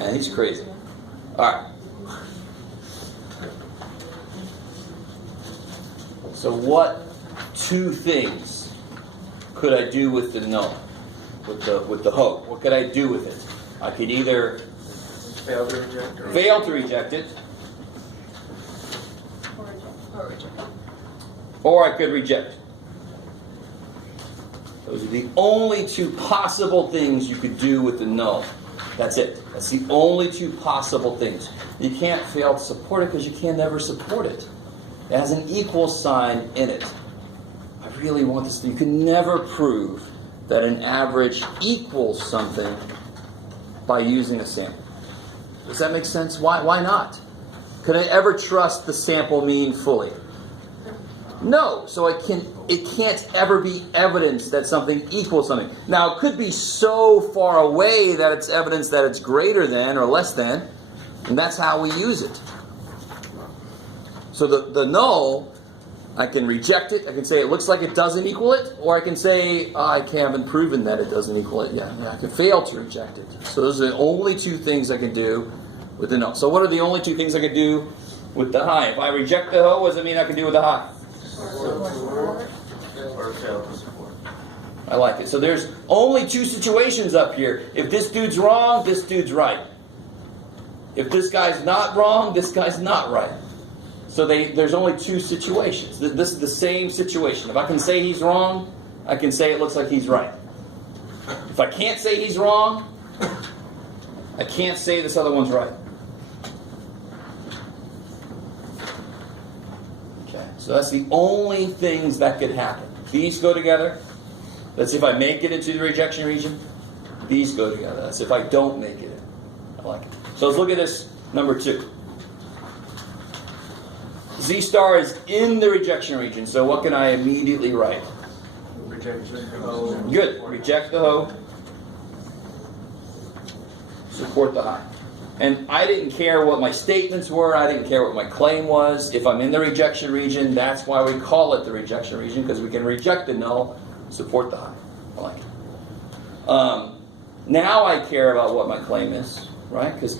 Man, he's crazy. All right. So what two things could I do with the no? With the hope? What could I do with it? I could either fail to reject it, or I could reject it. Those are the only two possible things you could do with the no. That's it. That's the only two possible things. You can't fail to support it because you can never support it. It has an equal sign in it. I really want this. You can never prove that an average equals something by using a sample. Does that make sense? Why not? Could I ever trust the sample mean fully? No. So it can't ever be evidence that something equals something. Now, it could be so far away that it's evidence that it's greater than or less than, and that's how we use it. So the null, I can reject it. I can say it looks like it doesn't equal it, or I can say I haven't proven that it doesn't equal it yet. I can fail to reject it. So those are the only two things I can do with the null. So what are the only two things I can do with the high? If I reject the ho, what does it mean I can do with the high? Or fail to support. I like it. So there's only two situations up here. If this dude's wrong, this dude's right. If this guy's not wrong, this guy's not right. So there's only two situations. This is the same situation. If I can say he's wrong, I can say it looks like he's right. If I can't say he's wrong, I can't say this other one's right. Okay, so that's the only things that could happen. These go together. That's if I make it into the rejection region. These go together. That's if I don't make it in. I like it. So let's look at this number 2. Z star is in the rejection region, so what can I immediately write? Rejection. Good. Reject the ho. Support the high. And I didn't care what my statements were. I didn't care what my claim was. If I'm in the rejection region, that's why we call it the rejection region, because we can reject the null, support the high. I like it. Now I care about what my claim is, right? Because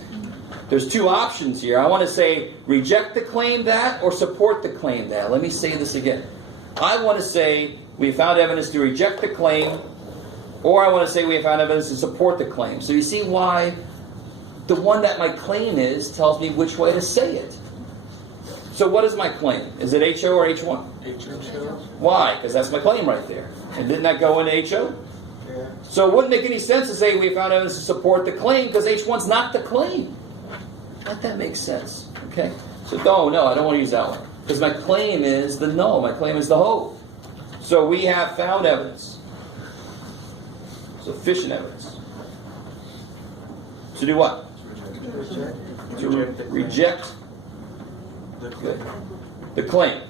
there's two options here. I want to say reject the claim that or support the claim that. Let me say this again. I want to say we found evidence to reject the claim, or I want to say we have found evidence to support the claim. So you see why the one that my claim is tells me which way to say it. So what is my claim? Is it HO or H1? HO. Why? Because that's my claim right there. And didn't that go into HO? Yeah. So it wouldn't make any sense to say we found evidence to support the claim because H1's not the claim. Let that make sense. Okay? So no, I don't want to use that one. Because my claim is the null. My claim is the ho. So we have found evidence. Sufficient evidence. To do what? To reject the claim.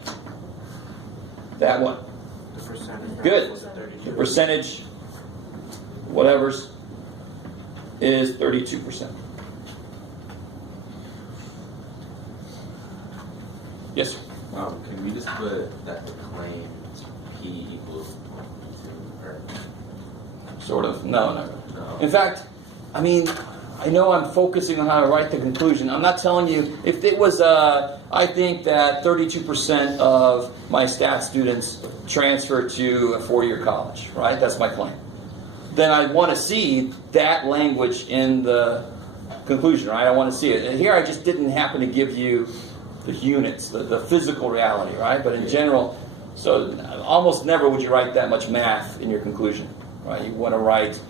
That one. The percentage. Good. The percentage, whatever's, is 32%. Yes, sir. Can we just put that the claim P equals 2, or? Sort of. No. In fact, I mean, I know I'm focusing on how to write the conclusion. I'm not telling you, if it was, I think that 32% of my stats students transfer to a 4-year college, right? That's my claim. Then I want to see that language in the conclusion, right? I want to see it. And here I just didn't happen to give you the units, the physical reality, right? But in general, so almost never would you write that much math in your conclusion, right? You want to write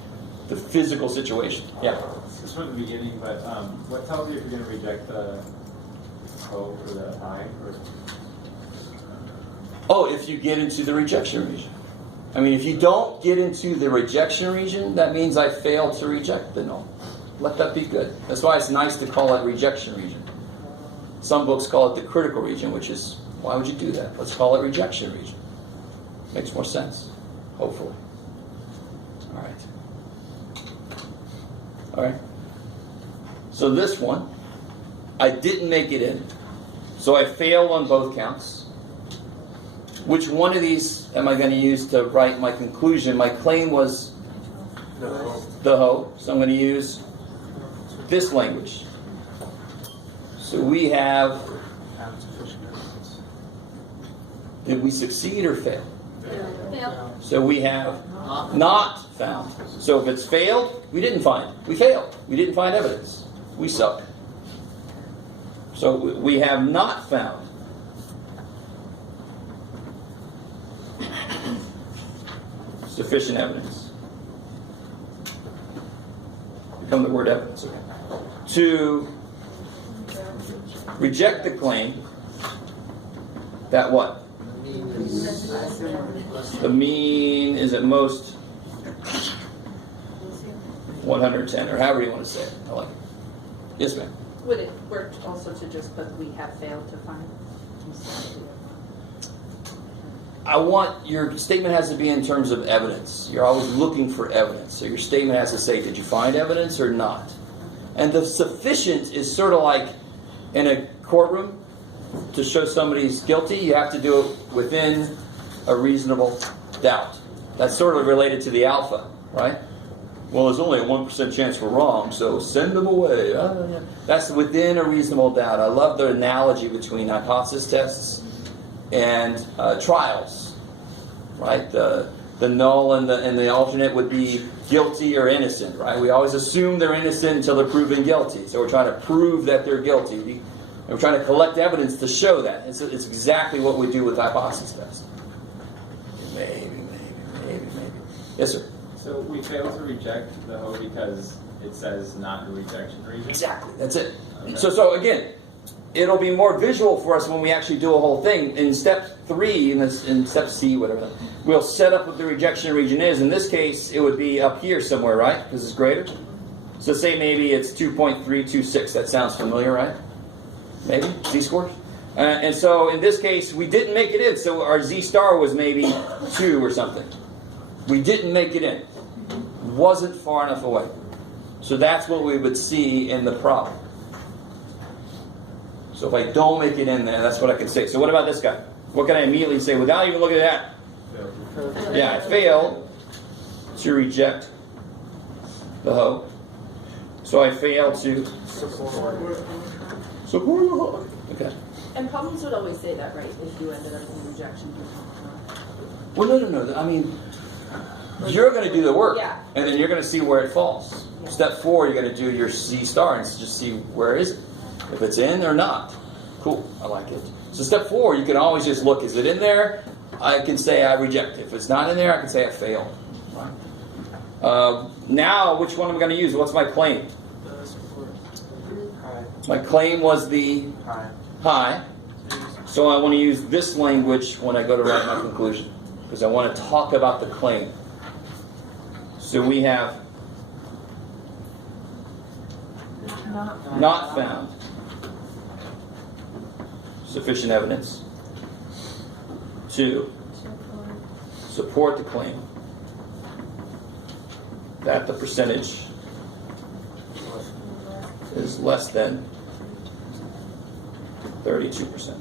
the physical situation. Yeah. This from the beginning, but what tells you if you're going to reject the ho or the high? Oh, if you get into the rejection region. I mean, if you don't get into the rejection region, that means I failed to reject the null. Let that be good. That's why it's nice to call it rejection region. Some books call it the critical region, which is, why would you do that? Let's call it rejection region. Makes more sense, hopefully. All right. So this one, I didn't make it in. So I failed on both counts. Which one of these am I going to use to write my conclusion? My claim was the ho. So I'm going to use this language. So we have, Found sufficient evidence. did we succeed or fail? Fail. So we have not found. So if it's failed, we didn't find. We failed. We didn't find evidence. We suck. So we have not found. Sufficient evidence. Become the word evidence. Okay. To reject the claim that what? The mean is at most 110, or however you want to say it. I like it. Yes, ma'am. Would it work also to just put we have failed to find? I want your statement has to be in terms of evidence. You're always looking for evidence. So your statement has to say, did you find evidence or not? And the sufficient is sort of like in a courtroom, to show somebody's guilty, you have to do it within a reasonable doubt. That's sort of related to the alpha, right? Well, there's only a 1% chance we're wrong, so send them away. That's within a reasonable doubt. I love the analogy between hypothesis tests and trials, right? The null and the alternate would be guilty or innocent, right? We always assume they're innocent until they're proven guilty. So we're trying to prove that they're guilty. And we're trying to collect evidence to show that. It's exactly what we do with hypothesis tests. Maybe. Yes, sir. So we fail to reject the hoe because it says not in the rejection region? Exactly. That's it. Okay. So again, it'll be more visual for us when we actually do a whole thing. In step 3, in step C, whatever, we'll set up what the rejection region is. In this case, it would be up here somewhere, right? Because it's greater. So say maybe it's 2.326. That sounds familiar, right? Maybe z-scores. And so in this case, we didn't make it in. So our z-star was maybe 2 or something. We didn't make it in. Wasn't far enough away. So that's what we would see in the problem. So if I don't make it in there, that's what I can say. So what about this guy? What can I immediately say without even looking at that? Yeah, I failed to reject the hoe. So I failed to support the hoe. Okay. And problems would always say that, right? If you ended up in rejection. Well, no. I mean, you're going to do the work, Yeah. and then you're going to see where it falls. Yeah. Step 4, you're going to do your Z-star and just see where is it. If it's in or not. Cool, I like it. So step 4, you can always just look, is it in there? I can say I reject it. If it's not in there, I can say I failed. Right? Now, which one am I going to use? What's my claim? My claim was the high. So I want to use this language when I go to write my conclusion. Because I want to talk about the claim. So we have not found sufficient evidence to support the claim that the percentage is less than 32%.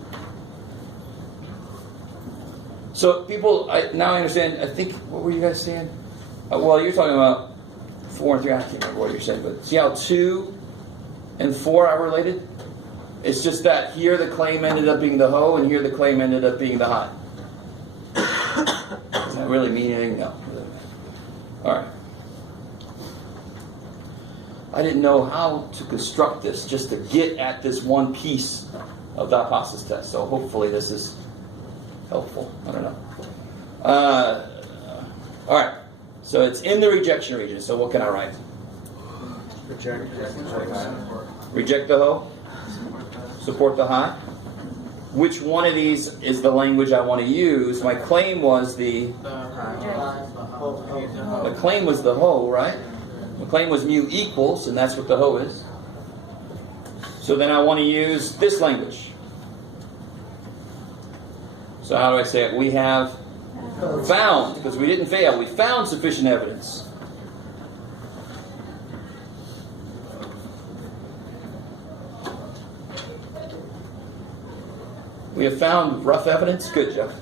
So people, now I understand, I think, what were you guys saying? Well, you're talking about 4 and 3, I can't remember what you're saying, but see how 2 and 4 are related? It's just that here the claim ended up being the hoe, and here the claim ended up being the high. Does that really mean anything? No. Alright. I didn't know how to construct this just to get at this one piece of the hypothesis test, so hopefully this is helpful. I don't know. Alright. So it's in the rejection region, so what can I write? Reject the hoe. Support the high. Which one of these is the language I want to use? My claim was the claim was the hoe, right? The claim was mu equals, and that's what the hoe is. So then I want to use this language. So how do I say it? We have found, because we didn't fail. We found sufficient evidence. We have found rough evidence. Good, Jeff.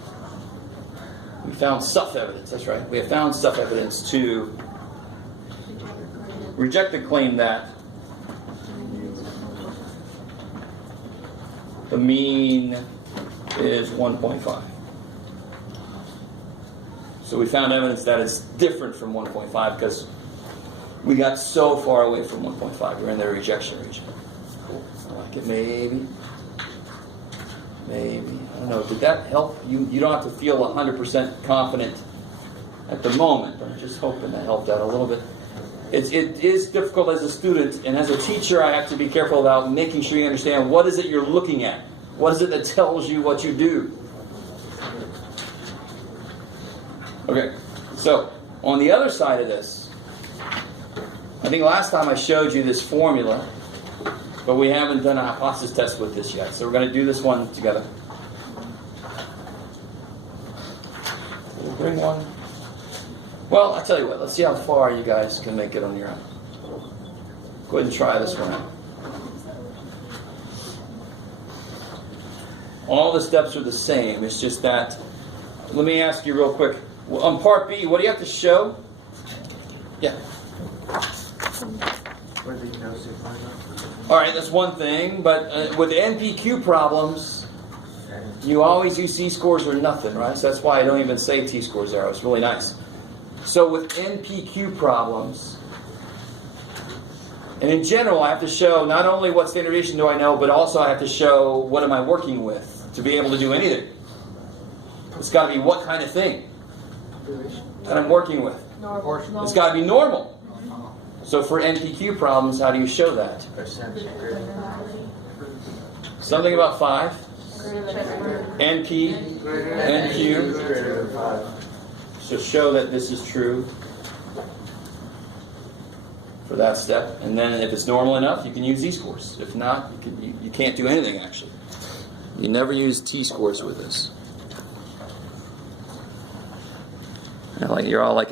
We found suff evidence. That's right. We have found suff evidence to reject the claim that The mean is 1.5. So we found evidence that it's different from 1.5 because we got so far away from 1.5. We're in the rejection region. Cool. I like it. Maybe. I don't know. Did that help? You don't have to feel 100% confident at the moment, but I'm just hoping that helped out a little bit. It is difficult as a student, and as a teacher, I have to be careful about making sure you understand what is it you're looking at. What is it that tells you what you do? Okay, so on the other side of this, I think last time I showed you this formula, but we haven't done a hypothesis test with this yet. So we're going to do this one together. We'll bring one. Well, I'll tell you what. Let's see how far you guys can make it on your own. Go ahead and try this one out. All the steps are the same. It's just that, let me ask you real quick. On part B, what do you have to show? Yeah. Where the no signifier. All right, that's one thing. But with NPQ problems, you always use Z-scores or nothing, right? So that's why I don't even say T-scores there. It's really nice. So with NPQ problems, and in general, I have to show not only what standard deviation do I know, but also I have to show what am I working with to be able to do anything. It's got to be what kind of thing that I'm working with. It's got to be normal. So for NPQ problems, how do you show that? Something about 5. NP, NQ. So show that this is true for that step. And then if it's normal enough, you can use Z-scores. If not, you can't do anything, actually. You never use T-scores with this. You're all like